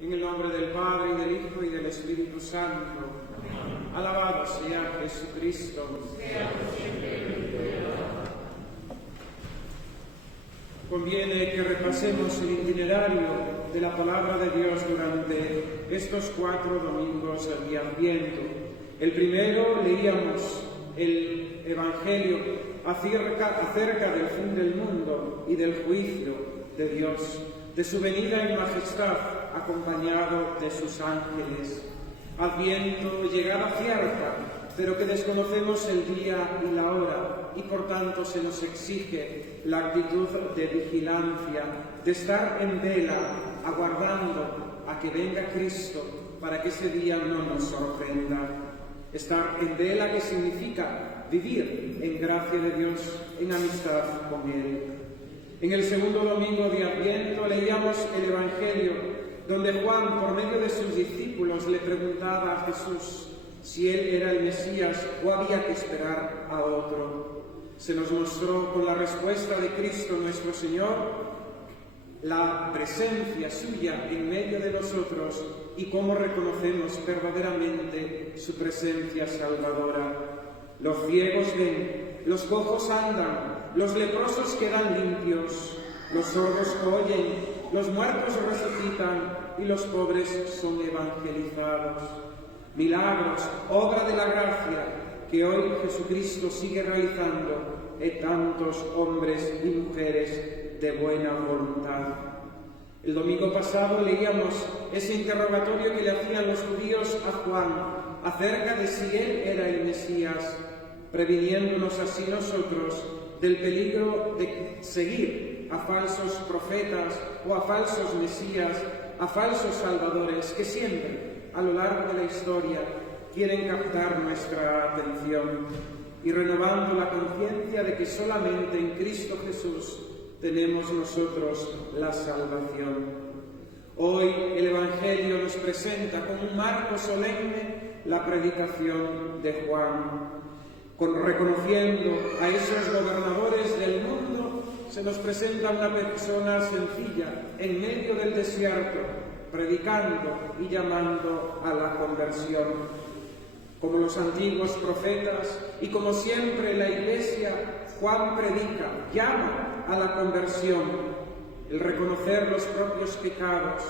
En el nombre del Padre, y del Hijo, y del Espíritu Santo. Amén. Alabado sea Jesucristo. Conviene que repasemos el itinerario de la palabra de Dios durante estos 4 domingos de Adviento. El primero leíamos el Evangelio acerca del fin del mundo y del juicio de Dios, de su venida en majestad, acompañado de sus ángeles. Adviento, llegada cierta, pero que desconocemos el día y la hora, y por tanto se nos exige la actitud de vigilancia, de estar en vela, aguardando a que venga Cristo, para que ese día no nos sorprenda. Estar en vela, que significa vivir en gracia de Dios, en amistad con Él. En el segundo domingo de Adviento leíamos el Evangelio, donde Juan, por medio de sus discípulos, le preguntaba a Jesús si él era el Mesías o había que esperar a otro. Se nos mostró con la respuesta de Cristo nuestro Señor la presencia suya en medio de nosotros y cómo reconocemos verdaderamente su presencia salvadora. Los ciegos ven, los cojos andan, los leprosos quedan limpios, los sordos oyen, los muertos resucitan y los pobres son evangelizados. Milagros, obra de la gracia, que hoy Jesucristo sigue realizando en tantos hombres y mujeres de buena voluntad. El domingo pasado leíamos ese interrogatorio que le hacían los judíos a Juan acerca de si él era el Mesías, previniéndonos así nosotros del peligro de seguir a falsos profetas o a falsos mesías, a falsos salvadores que siempre, a lo largo de la historia, quieren captar nuestra atención, y renovando la conciencia de que solamente en Cristo Jesús tenemos nosotros la salvación. Hoy el Evangelio nos presenta como un marco solemne la predicación de Juan. Reconociendo a esos gobernadores del mundo, se nos presenta una persona sencilla en medio del desierto, predicando y llamando a la conversión. Como los antiguos profetas y como siempre la Iglesia, Juan predica, llama a la conversión, el reconocer los propios pecados,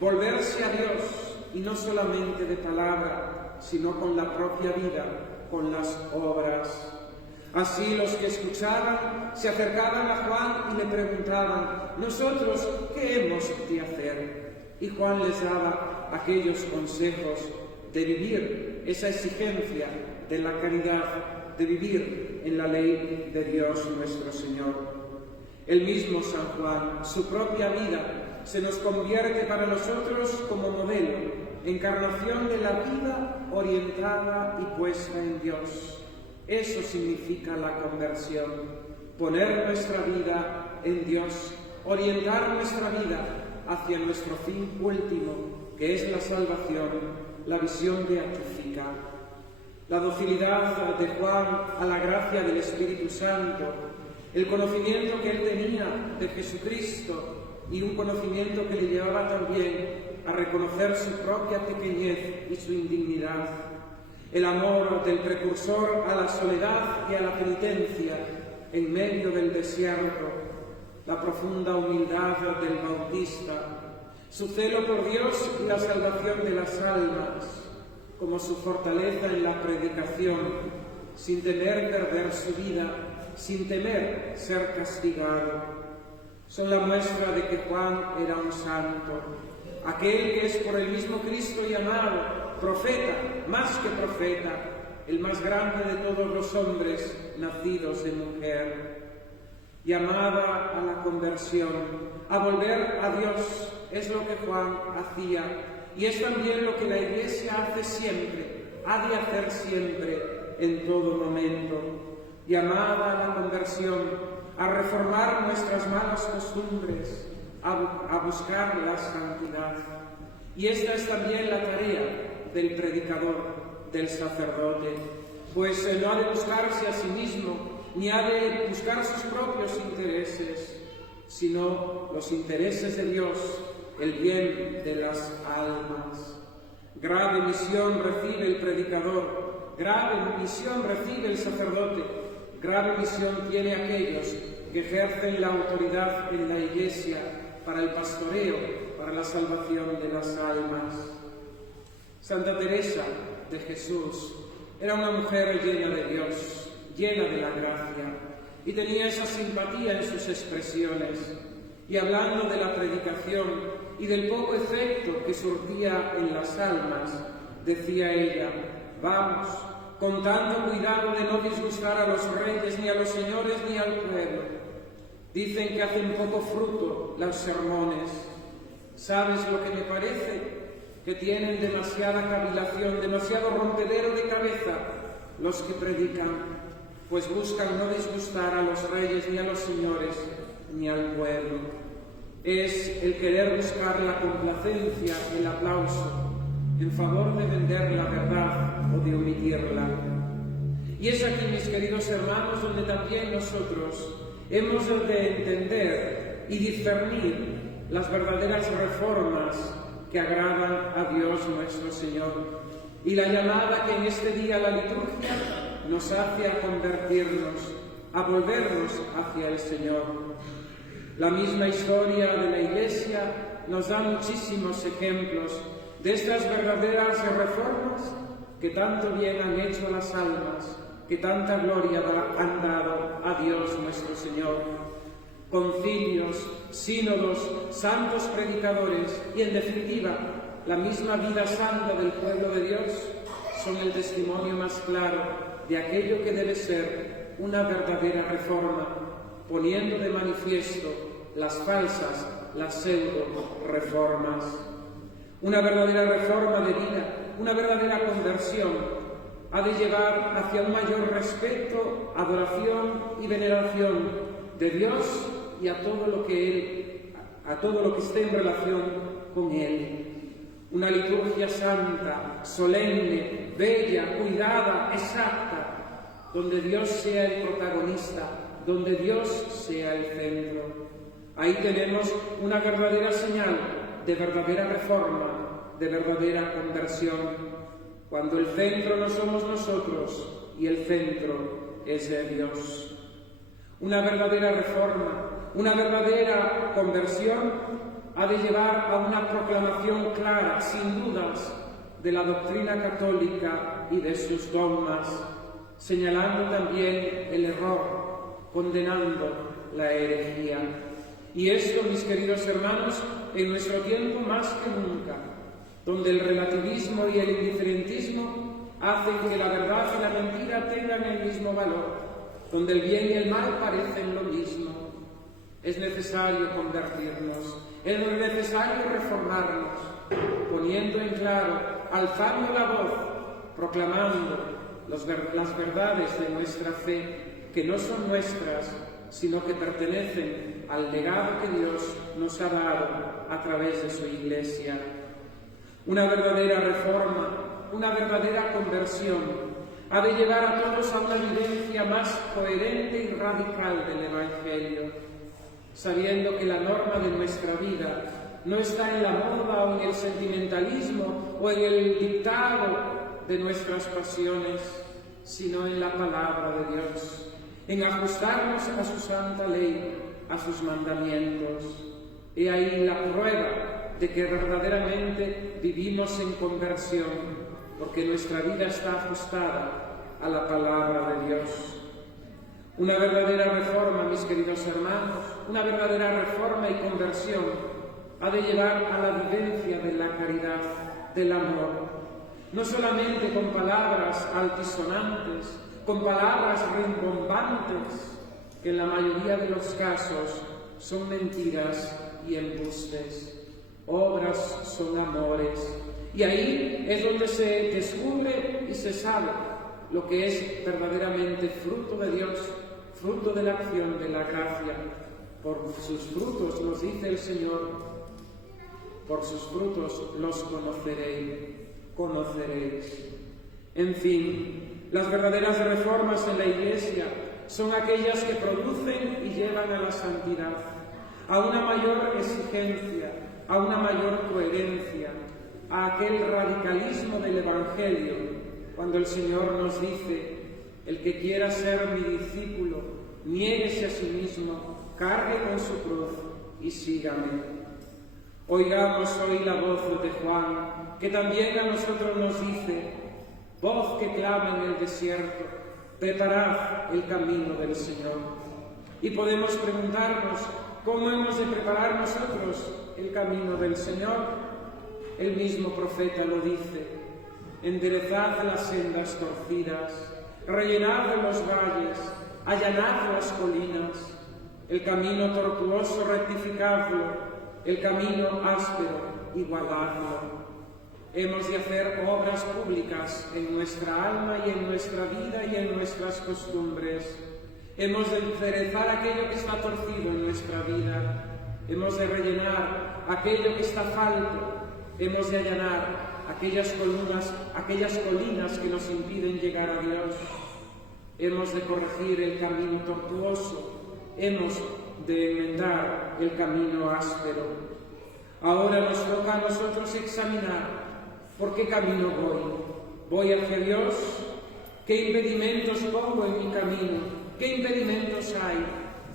volverse a Dios, y no solamente de palabra, sino con la propia vida, con las obras. Así los que escuchaban se acercaban a Juan y le preguntaban: ¿nosotros qué hemos de hacer? Y Juan les daba aquellos consejos de vivir esa exigencia de la caridad, de vivir en la ley de Dios nuestro Señor. El mismo San Juan, su propia vida, se nos convierte para nosotros como modelo, encarnación de la vida orientada y puesta en Dios. Eso significa la conversión, poner nuestra vida en Dios, orientar nuestra vida hacia nuestro fin último, que es la salvación, la visión beatífica. La docilidad de Juan a la gracia del Espíritu Santo, el conocimiento que él tenía de Jesucristo y un conocimiento que le llevaba también a reconocer su propia pequeñez y su indignidad, el amor del precursor a la soledad y a la penitencia en medio del desierto, la profunda humildad del Bautista, su celo por Dios y la salvación de las almas, como su fortaleza en la predicación, sin temer perder su vida, sin temer ser castigado, son la muestra de que Juan era un santo, aquel que es por el mismo Cristo llamado profeta, más que profeta, el más grande de todos los hombres nacidos de mujer. Llamada a la conversión, a volver a Dios, es lo que Juan hacía, y es también lo que la Iglesia hace siempre, ha de hacer siempre, en todo momento. Llamada a la conversión, a reformar nuestras malas costumbres, a buscar la santidad. Y esta es también la tarea del predicador, del sacerdote, pues no ha de buscarse a sí mismo, ni ha de buscar sus propios intereses, sino los intereses de Dios, el bien de las almas. Grave misión recibe el predicador, grave misión recibe el sacerdote, grave misión tiene aquellos que ejercen la autoridad en la Iglesia para el pastoreo, para la salvación de las almas. Santa Teresa de Jesús era una mujer llena de Dios, llena de la gracia, y tenía esa simpatía en sus expresiones. Y hablando de la predicación y del poco efecto que surtía en las almas, decía ella: vamos, con tanto cuidado de no disgustar a los reyes, ni a los señores, ni al pueblo. Dicen que hacen poco fruto los sermones. ¿Sabes lo que me parece? Que tienen demasiada cavilación, demasiado rompedero de cabeza los que predican, pues buscan no disgustar a los reyes, ni a los señores, ni al pueblo. Es el querer buscar la complacencia, el aplauso, en favor de vender la verdad o de omitirla. Y es aquí, mis queridos hermanos, donde también nosotros hemos de entender y discernir las verdaderas reformas que agradan a Dios nuestro Señor, y la llamada que en este día la liturgia nos hace a convertirnos, a volvernos hacia el Señor. La misma historia de la Iglesia nos da muchísimos ejemplos de estas verdaderas reformas que tanto bien han hecho a las almas, que tanta gloria han dado a Dios nuestro Señor. Concilios, sínodos, santos predicadores y, en definitiva, la misma vida santa del pueblo de Dios son el testimonio más claro de aquello que debe ser una verdadera reforma, poniendo de manifiesto las falsas, las pseudo-reformas. Una verdadera reforma de vida, una verdadera conversión, ha de llevar hacia un mayor respeto, adoración y veneración de Dios y a todo lo que esté en relación con Él. Una liturgia santa, solemne, bella, cuidada, exacta, donde Dios sea el protagonista, donde Dios sea el centro. Ahí tenemos una verdadera señal de verdadera reforma, de verdadera conversión, cuando el centro no somos nosotros y el centro es de Dios. Una verdadera reforma, una verdadera conversión ha de llevar a una proclamación clara, sin dudas, de la doctrina católica y de sus dogmas, señalando también el error, condenando la herejía. Y esto, mis queridos hermanos, en nuestro tiempo más que nunca, donde el relativismo y el indiferentismo hacen que la verdad y la mentira tengan el mismo valor, donde el bien y el mal parecen lo mismo. Es necesario convertirnos, es necesario reformarnos, poniendo en claro, alzando la voz, proclamando las verdades de nuestra fe, que no son nuestras, sino que pertenecen al legado que Dios nos ha dado a través de su Iglesia. Una verdadera reforma, una verdadera conversión, ha de llevar a todos a una vivencia más coherente y radical del Evangelio, sabiendo que la norma de nuestra vida no está en la moda o en el sentimentalismo o en el dictado de nuestras pasiones, sino en la palabra de Dios, en ajustarnos a su santa ley, a sus mandamientos. He ahí la prueba de que verdaderamente vivimos en conversión, porque nuestra vida está ajustada a la palabra de Dios. Una verdadera reforma, mis queridos hermanos, una verdadera reforma y conversión ha de llevar a la vivencia de la caridad, del amor, no solamente con palabras altisonantes, con palabras rimbombantes, que en la mayoría de los casos son mentiras y embustes. Obras son amores. Y ahí es donde se descubre y se sabe lo que es verdaderamente fruto de Dios, fruto de la acción de la gracia. Por sus frutos, nos dice el Señor, por sus frutos los conoceréis. En fin, las verdaderas reformas en la Iglesia son aquellas que producen y llevan a la santidad, a una mayor exigencia, a una mayor coherencia, a aquel radicalismo del Evangelio, cuando el Señor nos dice: el que quiera ser mi discípulo, niéguese a sí mismo, cargue con su cruz y sígame. Oigamos hoy la voz de Juan, que también a nosotros nos dice: voz que clama en el desierto, preparad el camino del Señor. Y podemos preguntarnos: ¿cómo hemos de preparar nosotros el camino del Señor? El mismo profeta lo dice: enderezad las sendas torcidas, rellenad los valles, allanad las colinas, el camino tortuoso rectificadlo, el camino áspero igualadlo. Hemos de hacer obras públicas en nuestra alma y en nuestra vida y en nuestras costumbres. Hemos de enderezar aquello que está torcido en nuestra vida. Hemos de rellenar aquello que está falto. Hemos de allanar aquellas colinas que nos impiden llegar a Dios. Hemos de corregir el camino tortuoso. Hemos de enmendar el camino áspero. Ahora nos toca a nosotros examinar por qué camino voy. ¿Voy hacia Dios? ¿Qué impedimentos pongo en mi camino? ¿Qué impedimentos hay?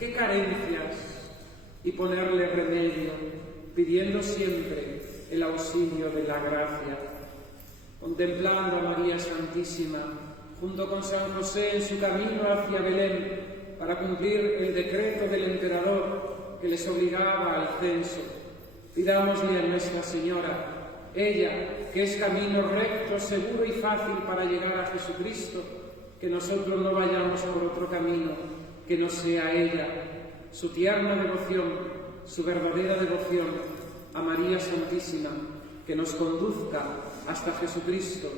¿Qué carencias? Y ponerle remedio, pidiendo siempre el auxilio de la gracia. Contemplando a María Santísima, junto con San José en su camino hacia Belén, para cumplir el decreto del emperador que les obligaba al censo, pidámosle a Nuestra Señora, ella que es camino recto, seguro y fácil para llegar a Jesucristo, que nosotros no vayamos por otro camino que no sea ella, su tierna devoción, su verdadera devoción a María Santísima, que nos conduzca hasta Jesucristo,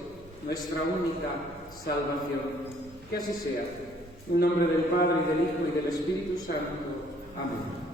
nuestra única salvación. Que así sea. En nombre del Padre, y del Hijo, y del Espíritu Santo. Amén.